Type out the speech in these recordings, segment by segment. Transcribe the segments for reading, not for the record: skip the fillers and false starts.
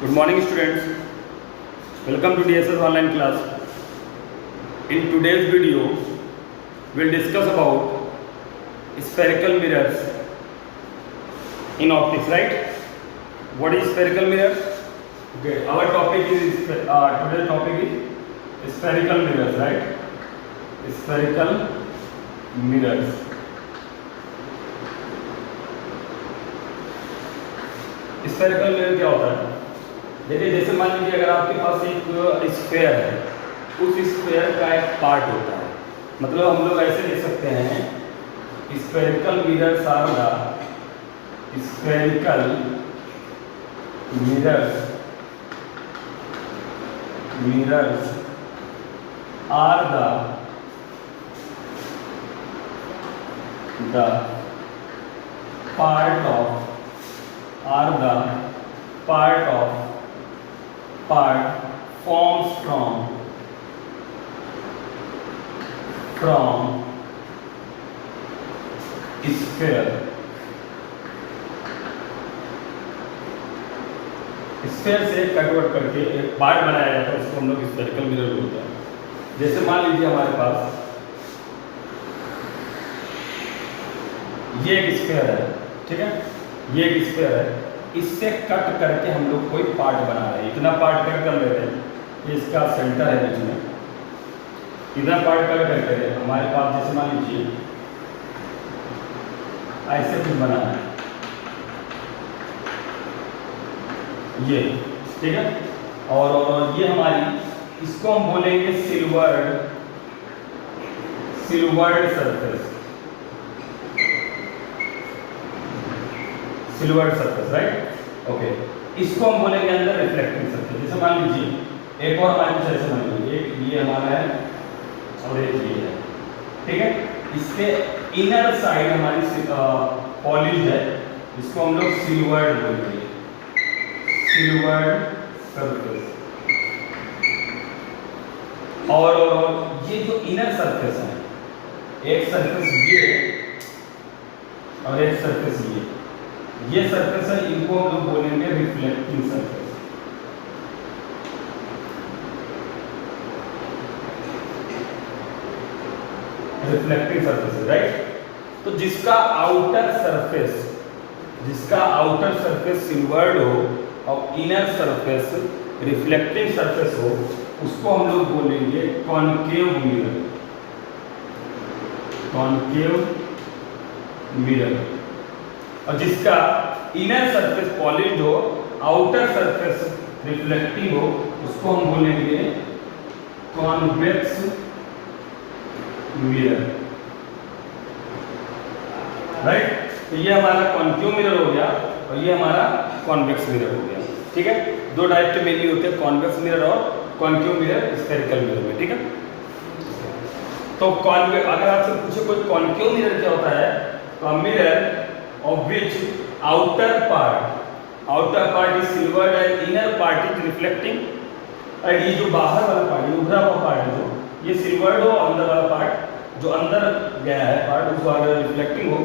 Good morning students, welcome to DSS online class. In today's video, we'll discuss about spherical mirrors in optics, right? What is spherical mirror? Okay, our topic is, today's topic is spherical mirrors, right? Spherical mirrors. Spherical mirror क्या होता है? देखिए, जैसे मान लीजिए अगर आपके पास एक स्फेयर है, उस स्फेयर का एक पार्ट होता है, मतलब हम लोग ऐसे लिख सकते हैं spherical mirrors are the spherical mirrors are the part of part forms from sphere. Sphere से कन्वर्ट करके एक पार्ट बनाया जाता है, उसको हम लोग स्फेरिकल मिरर बोलते हैं। जैसे मान लीजिए हमारे पास ये एक स्फेयर है, ठीक है, ये एक स्फेयर है, इससे कट करके हम लोग कोई पार्ट बना रहे हैं। इतना पार्ट कट कर लेते हैं, ये इसका सेंटर है बीच में, इतना पार्ट कट करके हमारे पास जैसे मान लीजिए ऐसे कुछ बना है, ये ठीक है, और ये हमारी, इसको हम बोलेंगे सिल्वर्ड सरफेस, राइट। ओके, इसको हम बोलेंगे अंदर रिफ्लेक्टिंग सरफेस। जैसे मान लीजिए एक और हमारे कुछ ऐसे मान लीजिए, एक ये हमारा है और एक ये है, ठीक है, इसके इनर साइड हमारी पॉलिश है, इसको हम लोग सिल्वर्ड बोलेंगे, सिल्वर्ड सरफेस। और ये जो इनर सरफेस है, एक सरफेस ये और एक सरफेस ये सरफेस है, इनको हम लोग बोलेंगे reflecting surface. Reflecting surface, right. तो जिसका आउटर सरफेस सिल्वर्ड हो और इनर सरफेस रिफ्लेक्टिंग सरफेस हो, उसको हम लोग बोलेंगे कॉनकेव मिरर। और जिसका इनर सरफेस पॉलिश्ड हो, आउटर सरफेस रिफ्लेक्टिंग हो, उसको हम बोलेंगे कॉन्वेक्स मिरर, राइट। तो ये हमारा कॉन्केव मिरर हो गया और ये हमारा कॉन्वेक्स मिरर हो गया, ठीक है। दो टाइप के मेनली होते हैं, कॉन्वेक्स मिरर और कॉन्केव मिरर स्फेरिकल मिरर में, ठीक है। तो अगर आपसे पूछे कोई कॉन्केव मिरर क्या होता है, तो mirror of which outer part is silvered and inner part is reflecting, और ये जो बाहर वाला पार्ट, ये उभरा हुआ पार्ट है, जो ये सिल्वर्ड हो, अंदर वाला पार्ट जो अंदर गया है पार्ट, उसको अगर रिफ्लेक्टिंग हो,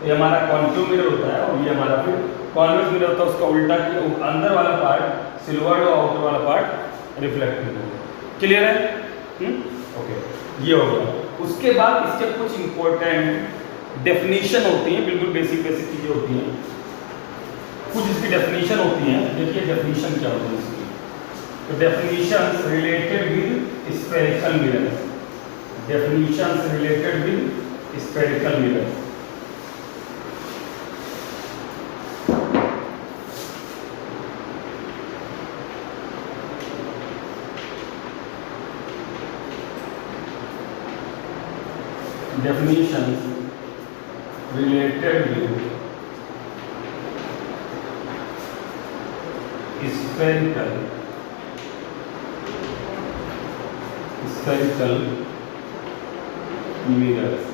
तो ये हमारा कॉन्केव मिरर होता है। और ये हमारा फिर कॉन्वेक्स मिरर होता है, उसका उल्टा कि अंदर वाला पार्ट सिल्वर्ड हो, आउटर वाला पार्ट रिफ्लेक्टिंग हो। क्लियर है? ओके, ये हो गया। उसके बाद इसके कुछ इंपॉर्टेंट डेफिनेशन होती हैं, बिल्कुल बेसिक चीजें होती हैं, कुछ इसकी डेफिनेशन होती हैं। देखिए डेफिनेशन क्या होती है इसकी। तो definitions related with spherical mirrors, definitions related with spherical mirrors. Definitions related with spherical mirrors।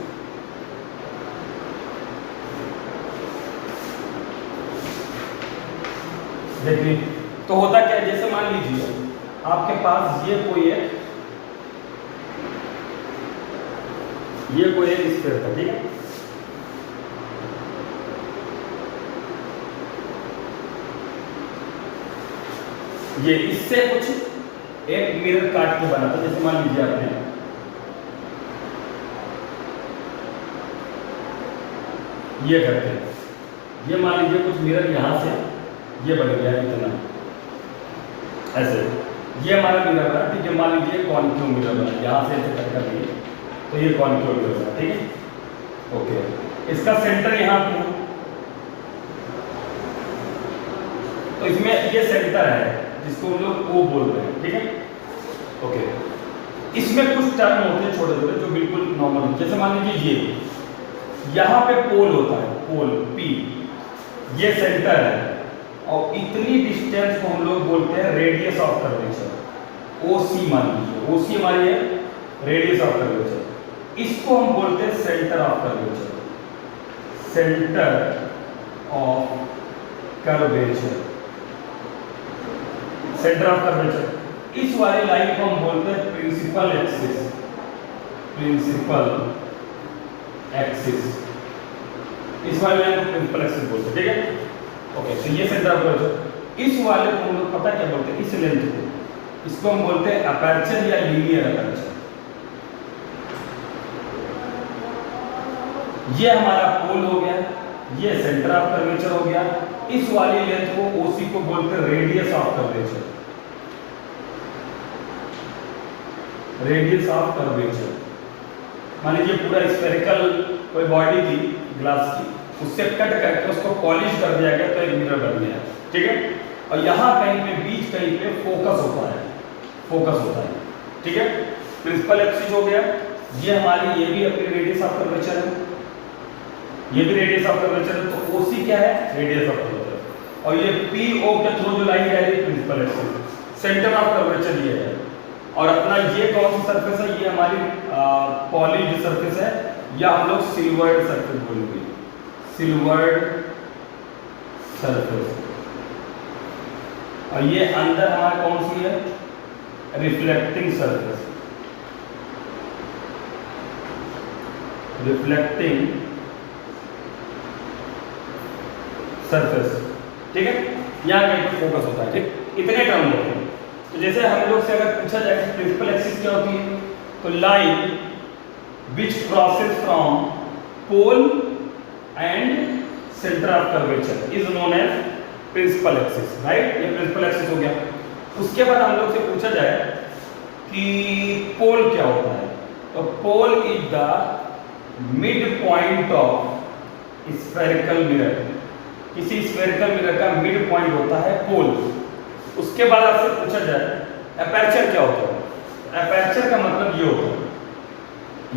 देखिए, तो होता क्या है, जैसे मान लीजिए आपके पास ये कोई एक स्फीयर था, ठीक है। ये इससे कुछ एक मिरर काट के बना था, जैसे मान लीजिए आपने ये करते हैं, ये मान लीजिए कुछ मिरर यहां से ये बन गया इतना ऐसे, ये हमारा मिरर बना, ठीक है। मान लीजिए कॉन्केव मिरर बना, यहां से ऐसे कट कर दिए तो ये कॉन्केव मिरर बना, ठीक है। ओके, इसका सेंटर यहां पे है, तो इसमें ये सेंटर है जिसको हम लोग O बोल रहे हैं, ठीक है। ओके, इसमें कुछ टर्म होते हैं छोटे छोटे जो बिल्कुल नॉर्मल, जैसे मान लीजिए ये यहाँ पे पोल होता है, पोल P, ये सेंटर है, और इतनी डिस्टेंस को हम लोग बोलते हैं रेडियस ऑफ कर्वेचर, OC मान लीजिए, OC हमारी है रेडियस ऑफ कर्वेचर, इसको हम बोलते हैं centre of curvature, centre of curvature, centre of curvature. इस वाली लाइन को हम बोलते हैं प्रिंसिपल एक्सिस, प्रिंसिपल एक्सिस, इस वाले लाइन को प्रिंसिपल एक्सिस बोलते हैं, ठीक है। ओके, तो ये सेंटर ऑफ कर्वेचर। इस वाले को हम लोग पता क्या बोलते हैं, इस लेंथ को, इसको हम बोलते हैं अपर्चर या लीनियर अपर्चर। ये हमारा पोल हो गया, ये सेंटर ऑफ कर्वेचर हो गया। इस वाली लेंथ को OC को बोलते हैं radius of curvature, radius of curvature. मान लीजिए पूरा स्फेरिकल कोई बॉडी थी ग्लास की, उससे कट करके उसको पॉलिश कर दिया गया तो एक मिरर बन गया, ठीक है। और यहाँ कहीं पे बीच कहीं पे फोकस होता है, फोकस होता है, ठीक है। प्रिंसिपल एक्सिस हो गया, ये हमारी ये भी अपनी रेडियस ऑफ कर्वेचर है, ये भी रेडियस ऑफ कर्वेचर है, तो OC क्या है, रेडियस ऑफ कर्वेचर। और ये PO के थ्रू जो लाइन जा रही है principal axis, centre of curvature ये है। और अपना ये कौन सी सरफेस है, ये हमारी पॉलिश्ड सरफेस है, या हम लोग सिल्वर्ड सरफेस बोलेंगे, सिल्वर्ड सरफेस। और ये अंदर हमारा कौन सी है, रिफ्लेक्टिंग सरफेस, रिफ्लेक्टिंग सरफेस, ठीक है। यहाँ कहीं पर फोकस होता है, ठीक। इतने टर्म होते हैं। तो जैसे हम लोग से अगर पूछा जाए कि प्रिंसिपल एक्सिस क्या होती है, तो line which crosses from pole and centre of curvature is known as principal axis, right. ये प्रिंसिपल एक्सिस हो गया। उसके बाद हम लोग से पूछा जाए कि पोल क्या होता है, तो pole is the mid point of spherical mirror, किसी स्फेरिकल मिरर का मिड पॉइंट होता है पोल। उसके बाद आपसे पूछा जाए एपर्चर क्या होता है, एपर्चर का मतलब ये होता है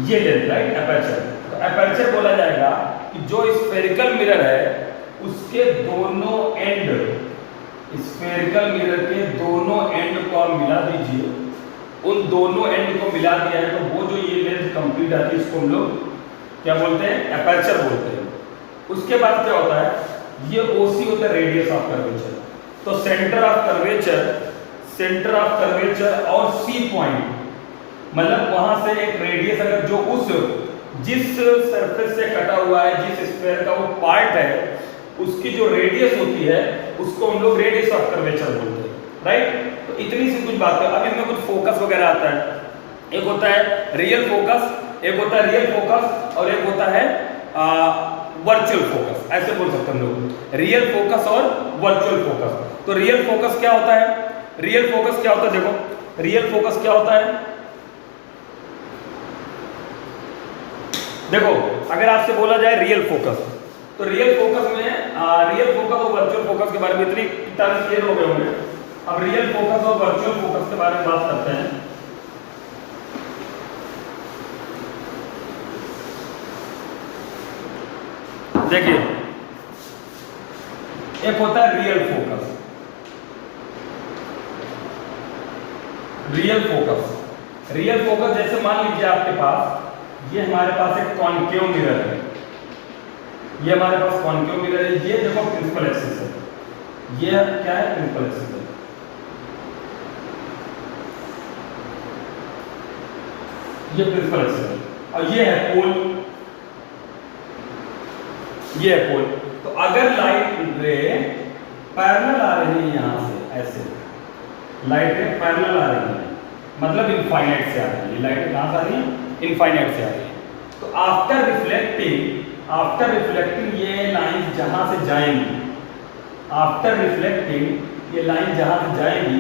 ये लेंथ, राइट, एपर्चर। तो एपर्चर बोला जाएगा कि जो स्फेरिकल मिरर है उसके दोनों एंड, स्फेरिकल मिरर के दोनों एंड को आप मिला दीजिए, उन दोनों एंड को मिला दिया है तो वो जो ये लेंथ कंप्लीट आती है इसको हम लोग क्या बोलते हैं, एपर्चर बोलते हैं। उसके बाद क्या होता है, ये OC होता है रेडियस ऑफ कर्वेचर। तो centre of curvature, centre of curvature और C पॉइंट, मतलब वहां से एक रेडियस अगर जो उस जिस सरफेस से कटा हुआ है, जिस स्फीयर का वो पार्ट है, उसकी जो रेडियस होती है उसको हम लोग रेडियस ऑफ कर्वेचर बोलते हैं, राइट। तो इतनी सी कुछ बात है। अब इसमें कुछ फोकस वगैरह आता है, एक होता है रियल फोकस, एक होता है रियल फोकस, और एक होता है वर्चुअल फोकस, ऐसे बोल सकते हैं हम लोग, रियल फोकस और वर्चुअल फोकस। तो रियल फोकस क्या होता है, रियल फोकस क्या होता है, देखो रियल फोकस क्या होता है, देखो अगर आपसे बोला जाए रियल फोकस, तो रियल फोकस में रियल फोकस और वर्चुअल फोकस के बारे में इतनी टर्म क्लियर हो गए होंगे। अब रियल फोकस और वर्चुअल फोकस के बारे में बात करते हैं। देखिए, एक होता है real focus, real focus, real focus जैसे मान लीजिए आपके पास ये हमारे पास एक कॉन्केव मिरर है, ये हमारे पास कॉन्केव मिरर है, ये देखो प्रिंसिपल एक्सिस है, ये क्या है, प्रिंसिपल एक्सिस है। ये प्रिंसिपल एक्सिस है और ये है पोल, ये है पोल। तो अगर लाइट रे पैरेलल आ रही है यहां से ऐसे, लाइट रे पैरेलल आ रही है, मतलब इनफाइनाइट से आ रही है। लाइट रे कहाँ से आ रही है? इनफाइनाइट से आ रही है। तो आफ्टर रिफ्लेक्टिंग ये लाइन जहां से जाएंगी, आफ्टर रिफ्लेक्टिंग ये लाइन जहां से जाएगी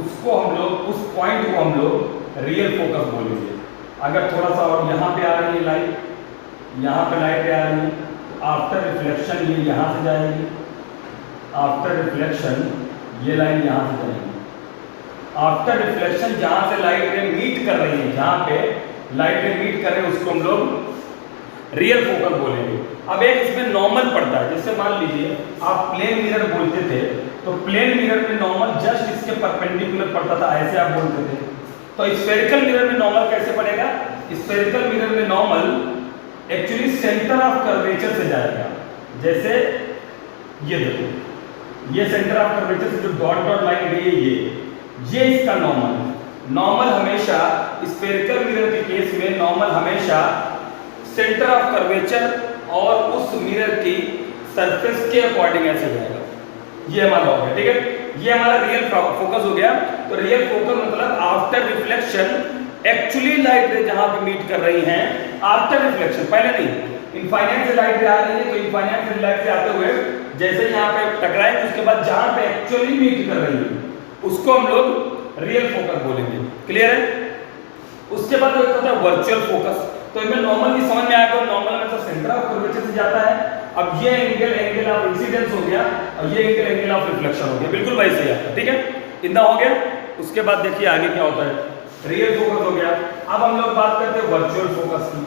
उसको हम लोग, उस पॉइंट को हम लोग रियल फोकस बोलेंगे। अगर थोड़ा सा और यहाँ पे आ रही है लाइट, यहाँ पे लाइट आ रही है, आफ्टर रिफ्लेक्शन ये यहाँ से जाएगी, आफ्टर रिफ्लेक्शन ये लाइन यहाँ से जाएगी। आफ्टर रिफ्लेक्शन जहाँ से लाइट रे मीट कर रही है, जहाँ पे लाइट रे मीट कर रहे हैं उसको हम लोग रियल फोकस बोलेंगे। अब एक इसमें नॉर्मल पड़ता है, जैसे मान लीजिए आप प्लेन मिरर बोलते थे, तो प्लेन मिरर में नॉर्मल जस्ट इसके परपेंडिकुलर पड़ता था, ऐसे आप बोलते थे। तो स्फेरिकल मिरर में नॉर्मल कैसे पड़ेगा? स्फेरिकल मिरर में normal actually centre of curvature से जाएगा। जैसे ये देखो, ये सेंटर ऑफ कर्वेचर से जो डॉट डॉट लाइन गई है, ये इसका नॉर्मल हमेशा स्फेरिकल मिरर के केस में नॉर्मल हमेशा सेंटर ऑफ कर्वेचर और उस मिरर की सरफेस के अकॉर्डिंग ऐसे जाएगा। ये हमारा हो गया, ठीक है। ये हमारा रियल फोकस हो गया। तो रियल फोकस मतलब आफ्टर रिफ्लेक्शन एक्चुअली लाइट रे जहां पे मीट कर रही हैं, आफ्टर रिफ्लेक्शन, पहले नहीं। इनफाइनाइट से लाइट रे आ रही है, तो इनफाइनाइट से लाइट से आते हुए जैसे यहाँ पे टकराएंगे, उसके बाद जहां पे एक्चुअली मीट कर रही है उसको हम लोग रियल फोकस बोलेंगे। क्लियर है? उसके बाद एक होता है वर्चुअल फोकस। तो इनमें नॉर्मल की समझ में आएगा, नॉर्मल में तो सेंटर ऑफ कर्वेचर से जाता है। अब ये एंगल ऑफ इंसिडेंस हो गया और ये एंगल ऑफ रिफ्लेक्शन हो गया, बिल्कुल वैसे ही आता है, ठीक है। इतना हो गया। उसके बाद देखिए आगे क्या होता है, रियल फोकस हो गया। अब हम लोग बात करते हैं वर्चुअल फोकस की।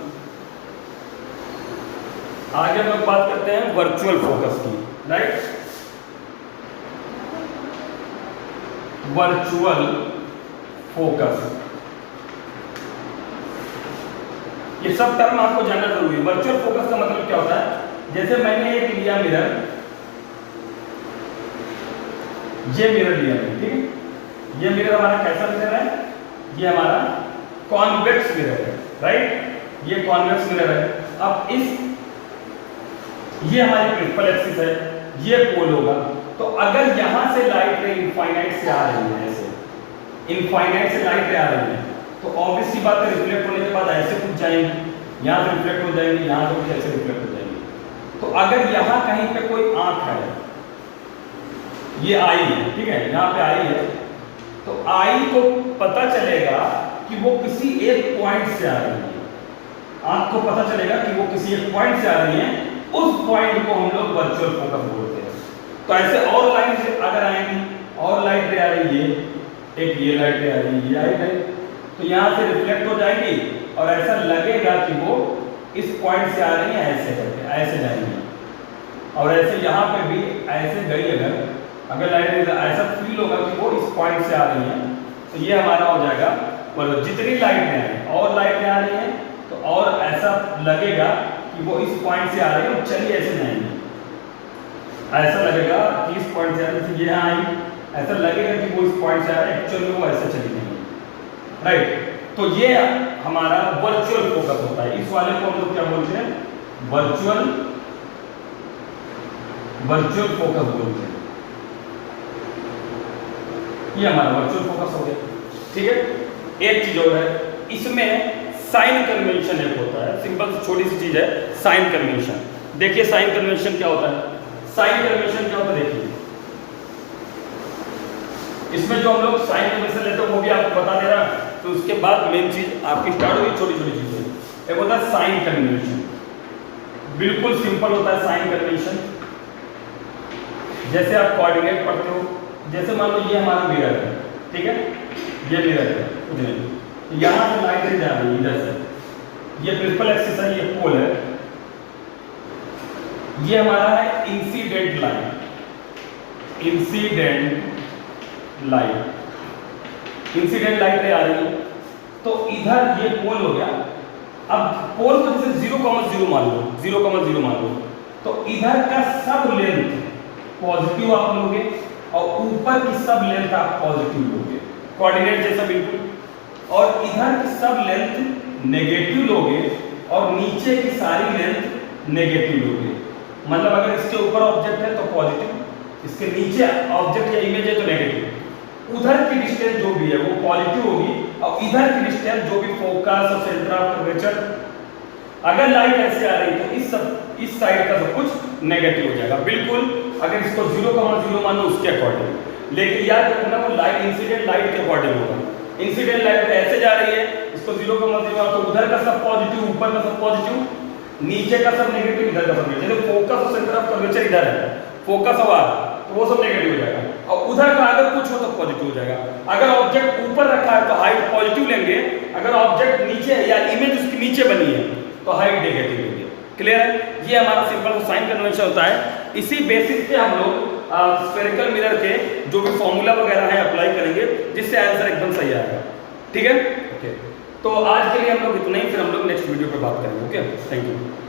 आगे हम लोग बात करते हैं वर्चुअल फोकस की, राइट। वर्चुअल फोकस, ये सब टर्म आपको जानना जरूरी है। वर्चुअल फोकस का मतलब क्या होता है? जैसे मैंने एक लिया मिरर, ये मिरर लिया है, ठीक है। ये मिरर हमारा कैसा मिरर है? ये हमारा कॉन्वेक्स मिरर है, राइट। ये कॉन्वेक्स मिरर है। अब ये हमारी प्रिंसिपल एक्सिस है, ये पोल होगा। तो अगर यहां से लाइट रे इनफाइनाइट से आ रही है, ऐसे इनफाइनाइट से लाइट रे आ रही है, तो ऑब्वियस सी बात है रिफ्लेक्ट होने के बाद ऐसे कुछ जाएंगी, यहाँ से रिफ्लेक्ट हो जाएंगी, यहाँ से कुछ ऐसे रिफ्लेक्ट हो जाएंगी। तो अगर यहाँ कहीं पे कोई आंख है, ये आई है, ठीक है, यहाँ पे आई है, तो आई को पता चलेगा कि वो किसी एक पॉइंट से आ रही है। आंख को पता चलेगा कि वो किसी एक पॉइंट से आ रही है, उस पॉइंट को हम लोग वर्चुअल फोकस बोलते हैं। तो ऐसे और लाइन अगर आएंगी, और लाइट रे आ रही है, एक ये लाइट रे आ रही है, ये आई है, तो यहाँ से रिफ्लेक्ट हो जाएगी और ऐसा लगेगा कि वो इस पॉइंट से आ रही है, ऐसे करके ऐसे जाएंगी। और ऐसे यहाँ पे भी ऐसे गई, अगर लाइट ऐसा फील होगा कि वो इस पॉइंट से आ रही है, तो ये हमारा हो जाएगा। और जितनी लाइटें हैं और लाइटें आ रही हैं, तो और ऐसा लगेगा कि वो इस पॉइंट से आ रही है और चलिए ऐसे जाएंगे। ऐसा लगेगा कि इस पॉइंट से आ रही है, ये आई, ऐसा लगेगा कि वो इस पॉइंट से आ रहा है, एक्चुअली वो ऐसे चली जाएंगे, राइट। तो ये हमारा वर्चुअल फोकस होता है। इस वाले को हम लोग क्या बोलते हैं? वर्चुअल फोकस बोलते हैं। ये हमारा वर्चुअल फोकस हो गया, ठीक है। एक चीज और है, इसमें साइन कन्वेंशन एक होता है, सिंपल छोटी सी चीज है, साइन कन्वेंशन। देखिए साइन कन्वेंशन क्या होता है? साइन कन्वेंशन क्या होता है देखिए, इसमें जो हम लोग साइन कन्वेंशन लेते हैं वो भी आपको बता दे रहा है। तो उसके बाद मेन चीज आपकी स्टार्ट होगी, छोटी छोटी चीजें। एक होता है साइन कन्वेंशन, बिल्कुल सिंपल होता है साइन कन्वेंशन। जैसे आप कोऑर्डिनेट पढ़ते हो, जैसे मान लो ये हमारा मिरर है, ठीक है, ये मिरर है, कुछ नहीं, यहाँ से लाइट जा रही है इधर से, ये प्रिंसिपल एक्सिस है, ये पोल है, ये हमारा है इंसिडेंट लाइट, इंसिडेंट लाइट आ रही है। तो इधर ये पोल हो गया। अब पोल को जैसे 0,0 मान लो, 0,0 मान लो, तो इधर का सब लेंथ पॉजिटिव आप लोगे और ऊपर की सब लेंथ आप पॉजिटिव लोगे, कोऑर्डिनेट जैसा बिल्कुल। और इधर की सब लेंथ नेगेटिव लोगे और नीचे की सारी लेंथ नेगेटिव लोगे। मतलब अगर इसके ऊपर ऑब्जेक्ट है तो पॉजिटिव, इसके नीचे ऑब्जेक्ट या इमेज है तो नेगेटिव। उधर की डिस्टेंस जो भी है वो पॉजिटिव होगी, और इधर की डिस्टेंस जो भी फोकस और सेंटर ऑफ कर्वेचर, अगर लाइट ऐसे आ रही तो इस साइड का सब कुछ नेगेटिव हो जाएगा बिल्कुल, अगर इसको 0,0 मान लो उसके अकॉर्डिंग। लेकिन याद रखना वो लाइट इंसिडेंट लाइट के अकॉर्डिंग होगा। इंसिडेंट लाइट ऐसे जा रही है, इसको 0,0 तो उधर का सब पॉजिटिव, ऊपर का सब पॉजिटिव, नीचे का सब नेगेटिव, इधर का सब नेगेटिव। जैसे फोकस और सेंटर ऑफ कर्वेचर इधर है, फोकस और आर, तो वो सब नेगेटिव हो जाएगा, और उधर का अगर कुछ हो तो पॉजिटिव हो जाएगा। अगर ऑब्जेक्ट ऊपर रखा है तो हाइट पॉजिटिव लेंगे, अगर ऑब्जेक्ट नीचे है या इमेज उसके नीचे बनी है तो हाइट नेगेटिव लेंगे। क्लियर है? ये हमारा सिंपल साइन कन्वेंशन होता है। इसी बेसिस पे हम लोग स्फेरिकल मिरर के जो भी फॉर्मूला वगैरह है अप्लाई करेंगे, जिससे आंसर एकदम सही आएगा। ठीक है? ओके, तो आज के लिए हम लोग इतना ही, फिर हम लोग नेक्स्ट वीडियो पे बात करेंगे। Okay, thank you.